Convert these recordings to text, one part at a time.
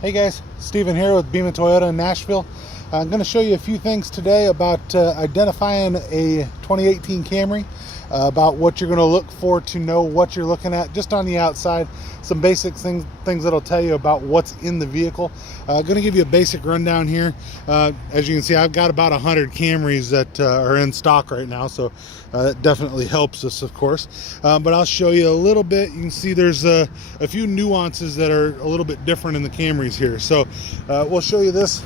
Hey guys, Steven here with Beaman Toyota in Nashville. I'm going to show you a few things today about identifying a 2018 Camry, about what you're going to look for to know what you're looking at just on the outside, some basic things that'll tell you about what's in the vehicle. I'm going to give you a basic rundown here. As you can see, I've got about 100 Camrys that are in stock right now, so that definitely helps us, of course. But I'll show you a little bit. You can see there's a few nuances that are a little bit different in the Camrys here. So we'll show you this.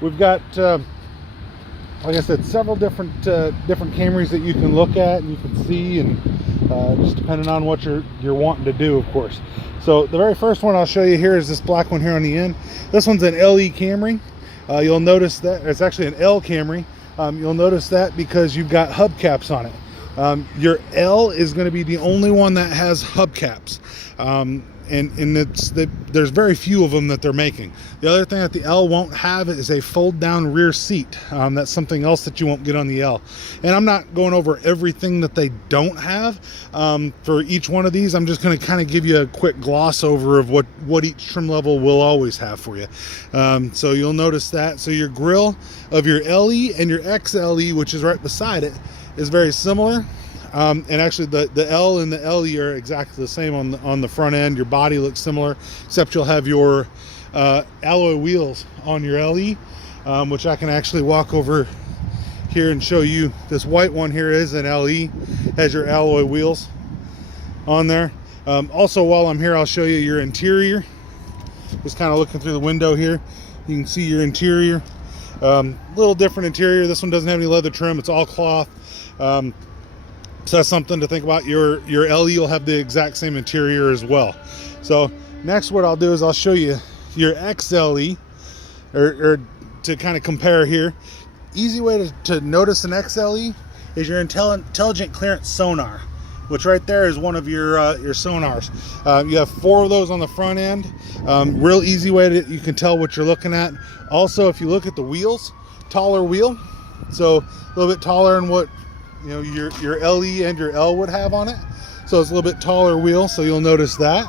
We've got, like I said, several different Camrys that you can look at and you can see, and just depending on what you're wanting to do, of course. So the very first one I'll show you here is this black one here on the end. This one's an LE Camry. You'll notice that it's actually an L Camry. You'll notice that because you've got hubcaps on it. Your L is going to be the only one that has hubcaps. And there's very few of them that they're making. The other thing that the L won't have is a fold down rear seat. That's something else that you won't get on the L. And I'm not going over everything that they don't have for each one of these. I'm just going to kind of give you a quick gloss over of what each trim level will always have for you. So you'll notice that. So your grille of your LE and your XLE, which is right beside it, is very similar. And actually the L and the LE are exactly the same on the front end. Your body looks similar, except you'll have your alloy wheels on your LE, which I can actually walk over here and show you. This white one here is an LE, has your alloy wheels on there. Also, while I'm here, I'll show you your interior. Just kind of looking through the window here, you can see your interior. Little different interior. This one doesn't have any leather trim, it's all cloth. So that's something to think about. Your LE will have the exact same interior as well. So next, what I'll do is I'll show you your XLE, or to kind of compare here. Easy way to notice an XLE is your intelligent clearance sonar, which right there is one of your sonars. You have 4 of those on the front end. Real easy way you can tell what you're looking at. Also, if you look at the wheels, taller wheel, so a little bit taller than what your LE and your L would have on it. So it's a little bit taller wheel, so you'll notice that.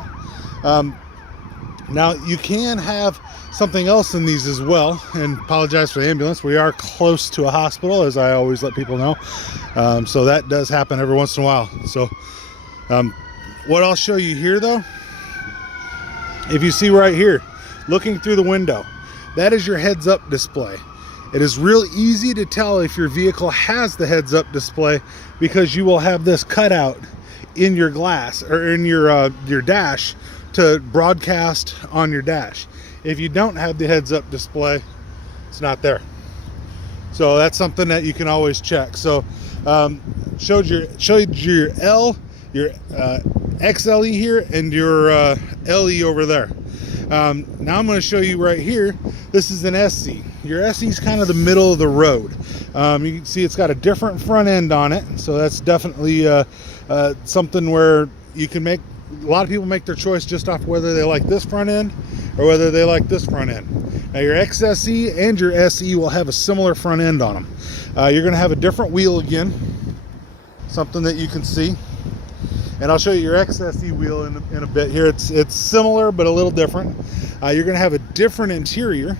Now you can have something else in these as well, and apologize for the ambulance. We are close to a hospital, as I always let people know. So that does happen every once in a while. So what I'll show you here though, if you see right here, looking through the window, that is your heads up display. It is real easy to tell if your vehicle has the heads-up display because you will have this cutout in your glass or in your dash to broadcast on your dash. If you don't have the heads-up display, it's not there. So that's something that you can always check. So showed your L, your XLE here, and your LE over there. Now I'm going to show you right here. This is an SC. Your SC is kind of the middle of the road. You can see it's got a different front end on it, so that's definitely something where you can make. A lot of people make their choice just off whether they like this front end or whether they like this front end. Now your XSE and your SE will have a similar front end on them. You're going to have a different wheel again, something that you can see. And I'll show you your XSE wheel in a bit here. It's similar but a little different. You're going to have a different interior,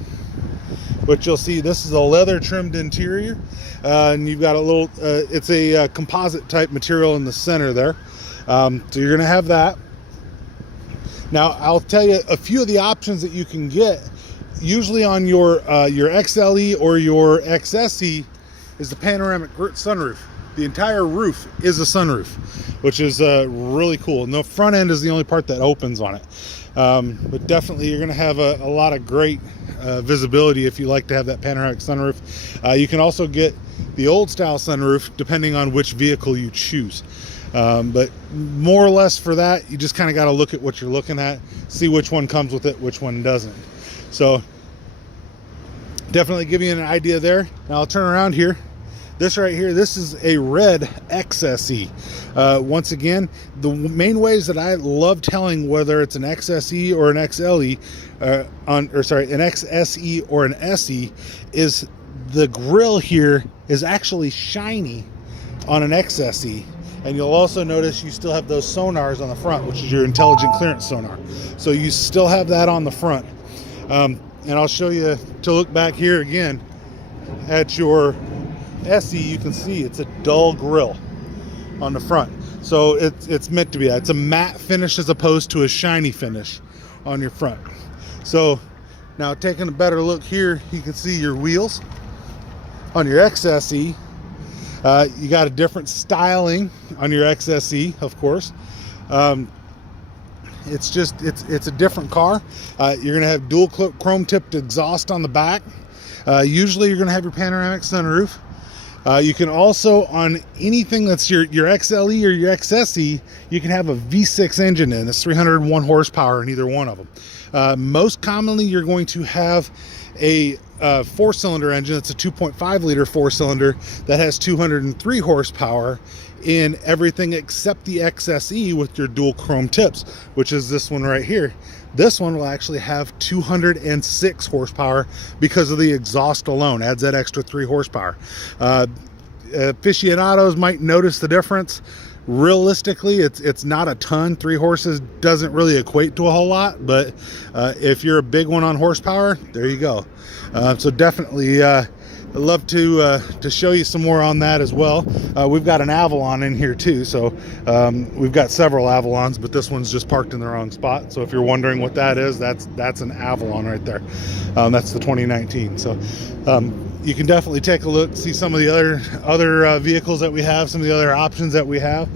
which you'll see. This is a leather trimmed interior, and you've got a little. It's a composite type material in the center there. So you're going to have that. Now I'll tell you a few of the options that you can get. Usually on your XLE or your XSE is the panoramic sunroof. The entire roof is a sunroof, which is really cool. And the front end is the only part that opens on it. But definitely you're going to have a lot of great visibility if you like to have that panoramic sunroof. You can also get the old style sunroof depending on which vehicle you choose. But more or less for that, you just kind of got to look at what you're looking at, see which one comes with it, which one doesn't. So definitely give you an idea there. Now I'll turn around here. This right here, this is a red XSE. Once again, the main ways that I love telling whether it's an XSE or an XLE, an XSE or an SE, is the grille here is actually shiny on an XSE. And you'll also notice you still have those sonars on the front, which is your intelligent clearance sonar. So you still have that on the front. And I'll show you to look back here again at your SE. You can see it's a dull grill on the front, so it's meant to be that. It's a matte finish as opposed to a shiny finish on your front. So now taking a better look here, you can see your wheels on your XSE. You got a different styling on your XSE, of course. It's a different car. You're gonna have dual chrome tipped exhaust on the back. Usually you're gonna have your panoramic sunroof. You can also, on anything that's your XLE or your XSE, you can have a V6 engine in. It's 301 horsepower in either one of them. Most commonly, you're going to have a 4-cylinder engine. It's a 2.5 liter 4-cylinder that has 203 horsepower in everything except the XSE with your dual chrome tips, which is this one right here. This one will actually have 206 horsepower because of the exhaust alone. Adds that extra 3 horsepower. Aficionados might notice the difference. Realistically, it's not a ton. 3 horses doesn't really equate to a whole lot, but if you're a big one on horsepower, there you go. So definitely I'd love to show you some more on that as well. We've got an Avalon in here too, so we've got several Avalons, but this one's just parked in the wrong spot. So if you're wondering what that is, that's an Avalon right there. That's the 2019. So you can definitely take a look, see some of the other vehicles that we have, some of the other options that we have.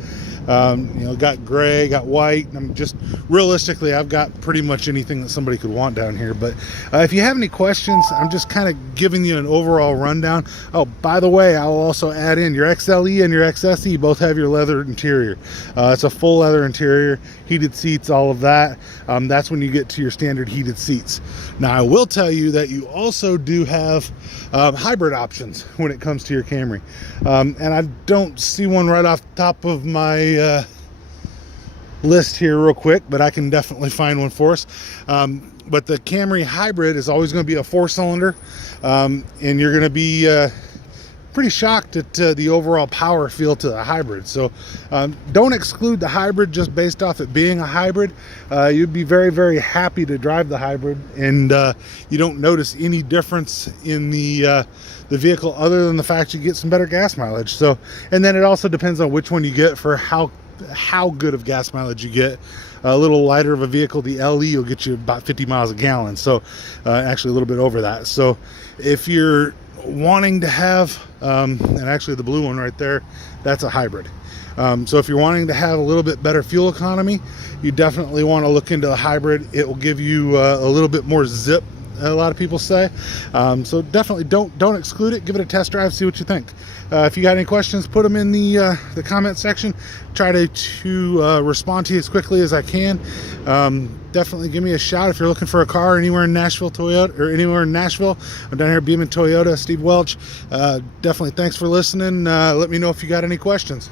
You know, got gray, got white. I'm just realistically, I've got pretty much anything that somebody could want down here. But if you have any questions, I'm just kind of giving you an overall rundown. Oh, by the way, I'll also add in your XLE and your XSE both have your leather interior. It's a full leather interior, heated seats, all of that. That's when you get to your standard heated seats. Now, I will tell you that you also do have hybrid options when it comes to your Camry. And I don't see one right off the top of my list here real quick, but I can definitely find one for us. But the Camry hybrid is always going to be a 4-cylinder, and you're going to be pretty shocked at the overall power feel to the hybrid. So don't exclude the hybrid just based off it being a hybrid. You'd be very, very happy to drive the hybrid, and you don't notice any difference in the vehicle other than the fact you get some better gas mileage. So, and then it also depends on which one you get for how good of gas mileage you get. A little lighter of a vehicle, the LE, will get you about 50 miles a gallon. So actually a little bit over that. So if you're wanting to have, and actually the blue one right there, that's a hybrid. So if you're wanting to have a little bit better fuel economy, you definitely want to look into the hybrid. It will give you a little bit more zip, a lot of people say. So definitely don't exclude it. Give it a test drive, see what you think. If you got any questions, put them in the comment section. Try to respond to you as quickly as I can. Definitely give me a shout if you're looking for a car anywhere in Nashville, Toyota, or anywhere in Nashville. I'm down here at Beeman Toyota, Steve Welch. Definitely thanks for listening. Let me know if you got any questions.